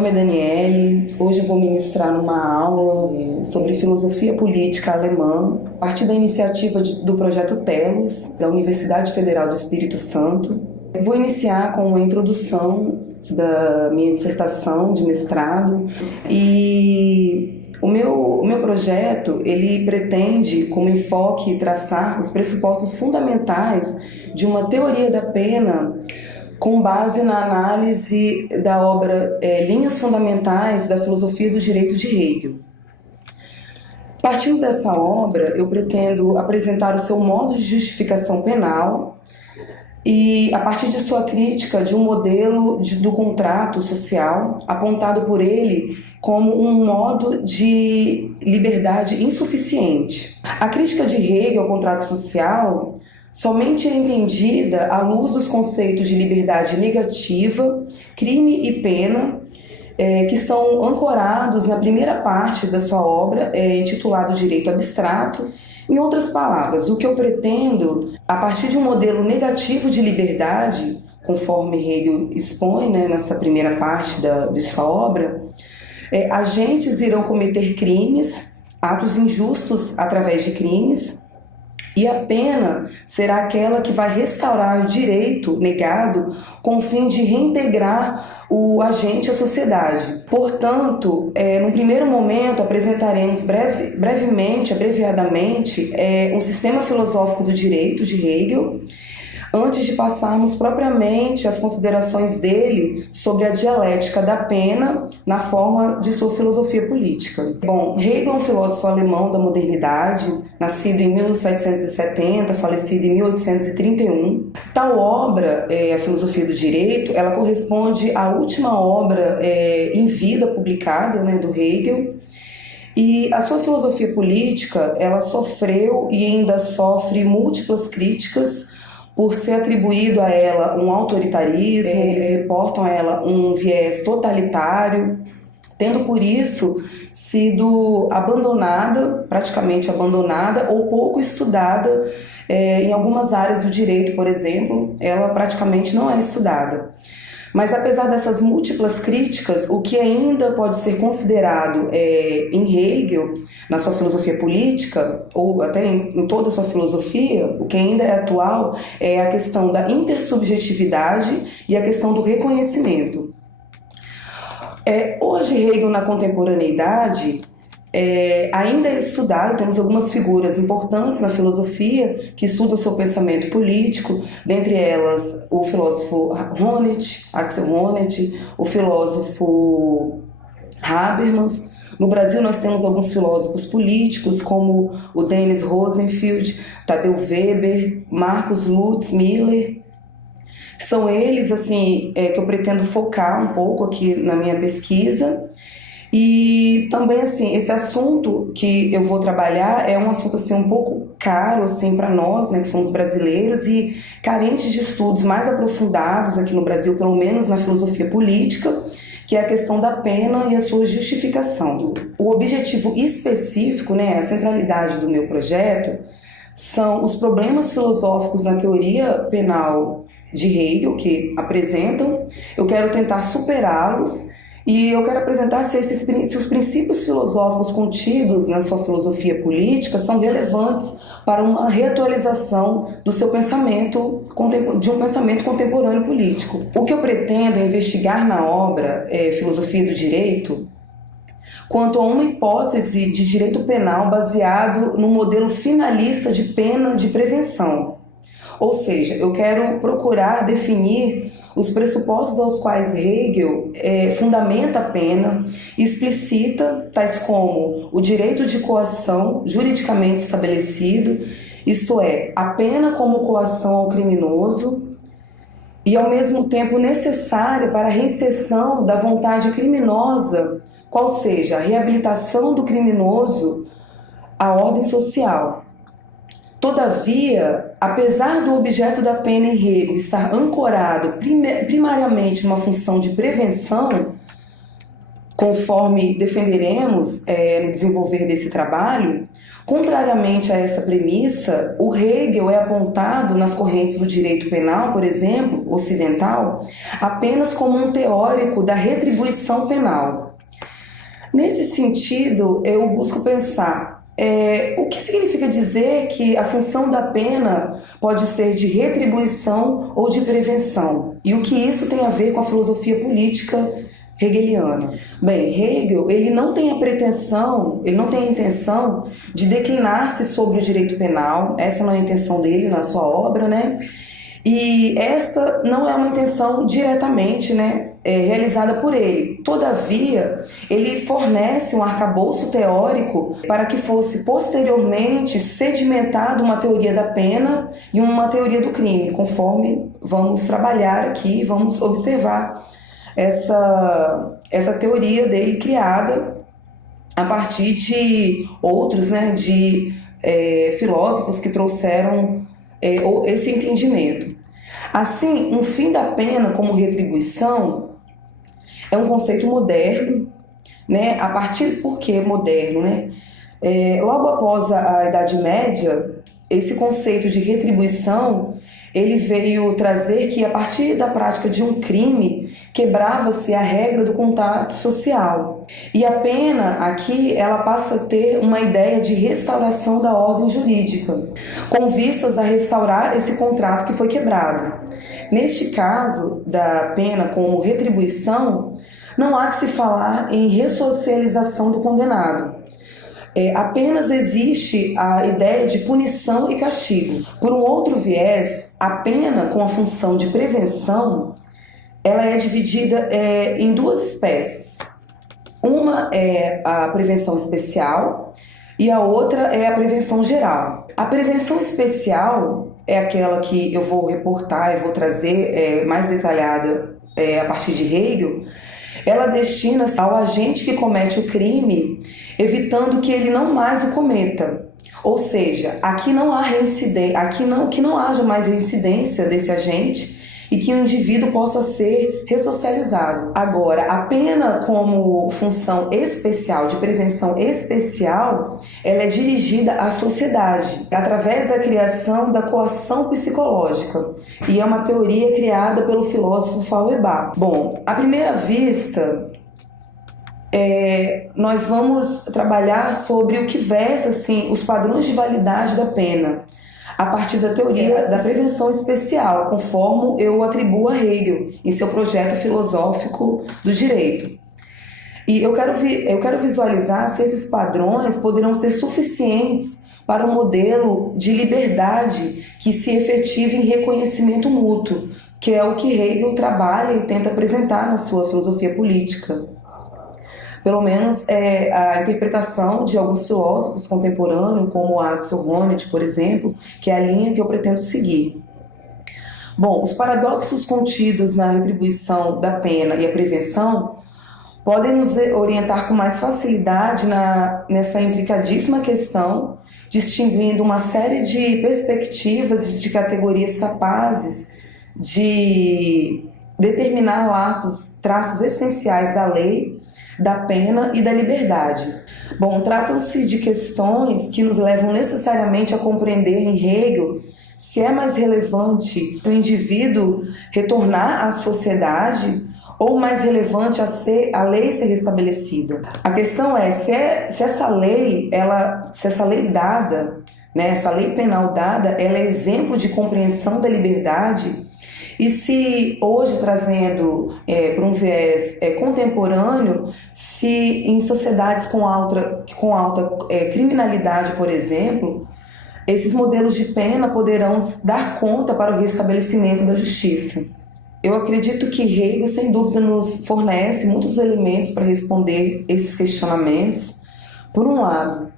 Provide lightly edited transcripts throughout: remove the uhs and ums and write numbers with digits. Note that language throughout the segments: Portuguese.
nome é Daniele. Hoje eu vou ministrar numa aula sobre filosofia política alemã, a partir da iniciativa do projeto Telos, da Universidade Federal do Espírito Santo. Vou iniciar com uma introdução da minha dissertação de mestrado e o meu projeto ele pretende como enfoque traçar os pressupostos fundamentais de uma teoria da pena com base na análise da obra Linhas Fundamentais da Filosofia do Direito de Hegel. Partindo dessa obra, eu pretendo apresentar o seu modo de justificação penal e, a partir de sua crítica de um modelo do contrato social, apontado por ele como um modo de liberdade insuficiente. A crítica de Hegel ao contrato social somente é entendida à luz dos conceitos de liberdade negativa, crime e pena, que estão ancorados na primeira parte da sua obra, intitulada Direito Abstrato. Em outras palavras, o que eu pretendo, a partir de um modelo negativo de liberdade, conforme Hegel expõe, nessa primeira parte de sua obra, agentes irão cometer crimes, atos injustos através de crimes, e a pena será aquela que vai restaurar o direito negado com o fim de reintegrar o agente à sociedade. Portanto, num primeiro momento, apresentaremos abreviadamente, um sistema filosófico do direito de Hegel, antes de passarmos propriamente às considerações dele sobre a dialética da pena na forma de sua filosofia política. Bom, Hegel é um filósofo alemão da modernidade, nascido em 1770, falecido em 1831. Tal obra, a Filosofia do Direito, ela corresponde à última obra em vida publicada, do Hegel. E a sua filosofia política, ela sofreu e ainda sofre múltiplas críticas por ser atribuído a ela um autoritarismo, eles reportam a ela um viés totalitário, tendo por isso sido abandonada, praticamente abandonada ou pouco estudada em algumas áreas do direito, por exemplo, ela praticamente não é estudada. Mas apesar dessas múltiplas críticas, o que ainda pode ser considerado em Hegel, na sua filosofia política, ou até em toda a sua filosofia, o que ainda é atual é a questão da intersubjetividade e a questão do reconhecimento. Hoje, Hegel, na contemporaneidade, ainda é estudado, temos algumas figuras importantes na filosofia que estudam o seu pensamento político, dentre elas o filósofo Axel Honneth, o filósofo Habermas. No Brasil nós temos alguns filósofos políticos como o Denis Rosenfield, Tadeu Weber, Marcus Lutz Miller. São eles que eu pretendo focar um pouco aqui na minha pesquisa. E também esse assunto que eu vou trabalhar é um assunto um pouco caro para nós, que somos brasileiros e carentes de estudos mais aprofundados aqui no Brasil, pelo menos na filosofia política, que é a questão da pena e a sua justificação. O objetivo específico, a centralidade do meu projeto, são os problemas filosóficos na teoria penal de Hegel, que apresentam. Eu quero tentar superá-los e eu quero apresentar se os princípios filosóficos contidos na sua filosofia política são relevantes para uma reatualização do seu pensamento, de um pensamento contemporâneo político. O que eu pretendo é investigar na obra Filosofia do Direito quanto a uma hipótese de direito penal baseado no modelo finalista de pena de prevenção. Ou seja, eu quero procurar definir os pressupostos aos quais Hegel fundamenta a pena e explicita, tais como o direito de coação juridicamente estabelecido, isto é, a pena como coação ao criminoso e ao mesmo tempo necessária para a reinserção da vontade criminosa, qual seja a reabilitação do criminoso à ordem social. Todavia, apesar do objeto da pena em Hegel estar ancorado primariamente numa função de prevenção, conforme defenderemos no desenvolver desse trabalho, Contrariamente a essa premissa, o Hegel é apontado nas correntes do direito penal, por exemplo, ocidental, apenas como um teórico da retribuição penal. Nesse sentido, eu busco pensar o que significa dizer que a função da pena pode ser de retribuição ou de prevenção, e o que isso tem a ver com a filosofia política hegeliana. Bem, Hegel, ele não tem a intenção de declinar-se sobre o direito penal, essa não é a intenção dele na sua obra, né? E essa não é uma intenção diretamente, né, realizada por ele. Todavia, ele fornece um arcabouço teórico para que fosse posteriormente sedimentado uma teoria da pena e uma teoria do crime, conforme vamos trabalhar aqui, vamos observar essa teoria dele criada a partir de outros, né, de filósofos que trouxeram esse entendimento. Assim, um fim da pena como retribuição é um conceito moderno, né? A partir, por que moderno, né? Logo após a Idade Média, esse conceito de retribuição ele veio trazer que a partir da prática de um crime quebrava-se a regra do contato social. E a pena aqui ela passa a ter uma ideia de restauração da ordem jurídica, com vistas a restaurar esse contrato que foi quebrado. Neste caso da pena como retribuição, não há que se falar em ressocialização do condenado. Apenas existe a ideia de punição e castigo. Por um outro viés, a pena com a função de prevenção, ela é dividida em duas espécies. Uma é a prevenção especial e a outra é a prevenção geral. A prevenção especial é aquela que eu vou reportar e vou trazer mais detalhada a partir de Hegel. Ela destina-se ao agente que comete o crime, evitando que ele não mais o cometa. Ou seja, aqui não há reincidência, que não haja mais reincidência desse agente e que o indivíduo possa ser ressocializado. Agora, a pena como função especial, de prevenção especial, ela é dirigida à sociedade, através da criação da coação psicológica, e é uma teoria criada pelo filósofo Feuerbach. Bom, à primeira vista, nós vamos trabalhar sobre o que versa assim, os padrões de validade da pena, a partir da teoria da prevenção especial, conforme eu atribuo a Hegel em seu projeto filosófico do direito. E eu quero visualizar se esses padrões poderão ser suficientes para um modelo de liberdade que se efetive em reconhecimento mútuo, que é o que Hegel trabalha e tenta apresentar na sua filosofia política. Pelo menos a interpretação de alguns filósofos contemporâneos, como Axel Honneth, por exemplo, que é a linha que eu pretendo seguir. Bom, os paradoxos contidos na retribuição da pena e a prevenção podem nos orientar com mais facilidade nessa intricadíssima questão, distinguindo uma série de perspectivas de categorias capazes de determinar traços essenciais da lei, da pena e da liberdade. Bom, tratam-se de questões que nos levam necessariamente a compreender em Hegel se é mais relevante o indivíduo retornar à sociedade ou mais relevante a lei ser restabelecida. A questão é se essa lei dada, né, essa lei penal dada, ela é exemplo de compreensão da liberdade. E se hoje, trazendo para um viés contemporâneo, se em sociedades com alta criminalidade, por exemplo, esses modelos de pena poderão dar conta para o restabelecimento da justiça. Eu acredito que Hegel, sem dúvida, nos fornece muitos elementos para responder esses questionamentos. Por um lado,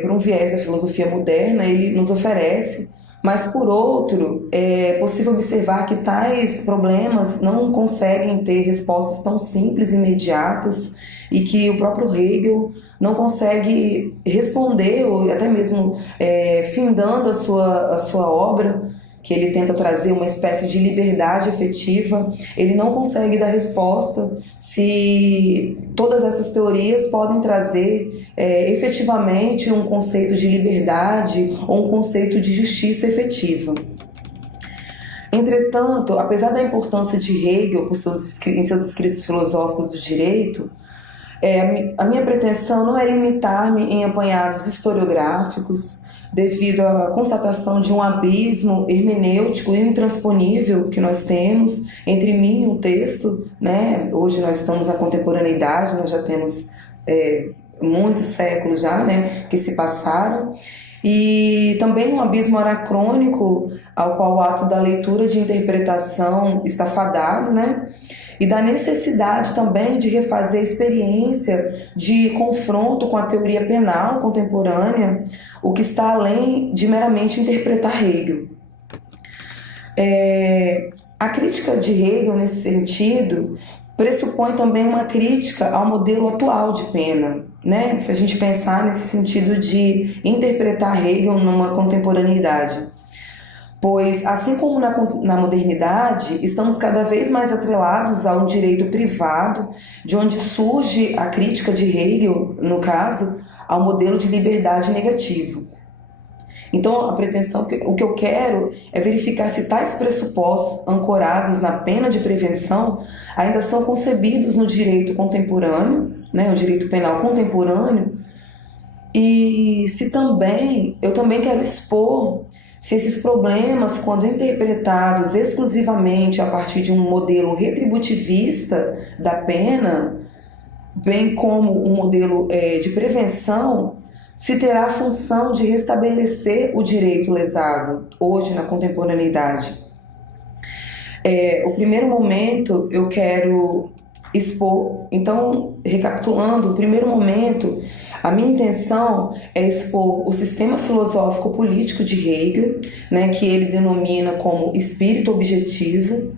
por um viés da filosofia moderna, ele nos oferece, mas por outro, é possível observar que tais problemas não conseguem ter respostas tão simples e imediatas e que o próprio Hegel não consegue responder, ou até mesmo findando a sua obra, que ele tenta trazer uma espécie de liberdade efetiva, ele não consegue dar resposta se todas essas teorias podem trazer efetivamente um conceito de liberdade ou um conceito de justiça efetiva. Entretanto, apesar da importância de Hegel em seus escritos filosóficos do direito, a minha pretensão não é limitar-me em apanhados historiográficos, devido à constatação de um abismo hermenêutico intransponível que nós temos entre mim e um texto, né? Hoje nós estamos na contemporaneidade, nós já temos muitos séculos já, né, que se passaram, e também um abismo anacrônico ao qual o ato da leitura de interpretação está fadado, né? E da necessidade também de refazer a experiência de confronto com a teoria penal contemporânea, o que está além de meramente interpretar Hegel. A crítica de Hegel, nesse sentido, pressupõe também uma crítica ao modelo atual de pena, né? Se a gente pensar nesse sentido de interpretar Hegel numa contemporaneidade. Pois, assim como na modernidade, estamos cada vez mais atrelados ao direito privado, de onde surge a crítica de Hegel, no caso, ao modelo de liberdade negativo. Então, a pretensão, o que eu quero é verificar se tais pressupostos ancorados na pena de prevenção ainda são concebidos no direito contemporâneo, né, o direito penal contemporâneo, e se eu também quero expor se esses problemas, quando interpretados exclusivamente a partir de um modelo retributivista da pena, bem como um modelo de prevenção, se terá a função de restabelecer o direito lesado, hoje na contemporaneidade. O primeiro momento eu quero expor, então, recapitulando, o primeiro momento, a minha intenção é expor o sistema filosófico político de Hegel, né, que ele denomina como espírito objetivo.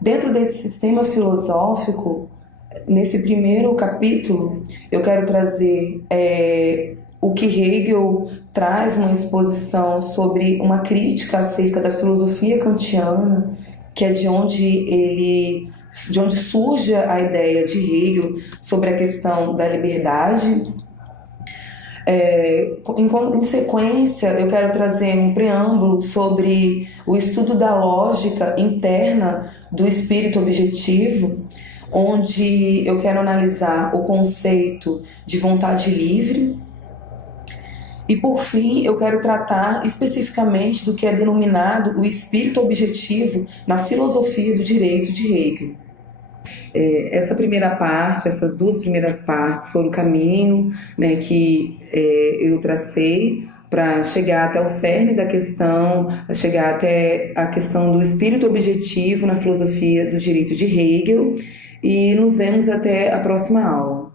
Dentro desse sistema filosófico, nesse primeiro capítulo, eu quero trazer o que Hegel traz uma exposição sobre uma crítica acerca da filosofia kantiana, que é de onde surge a ideia de Hegel sobre a questão da liberdade. Em sequência, eu quero trazer um preâmbulo sobre o estudo da lógica interna do espírito objetivo, onde eu quero analisar o conceito de vontade livre. E, por fim, eu quero tratar especificamente do que é denominado o espírito objetivo na filosofia do direito de Hegel. Essa primeira parte, essas duas primeiras partes foram o caminho, né, que eu tracei para chegar até o cerne da questão, chegar até a questão do espírito objetivo na filosofia do direito de Hegel, e nos vemos até a próxima aula.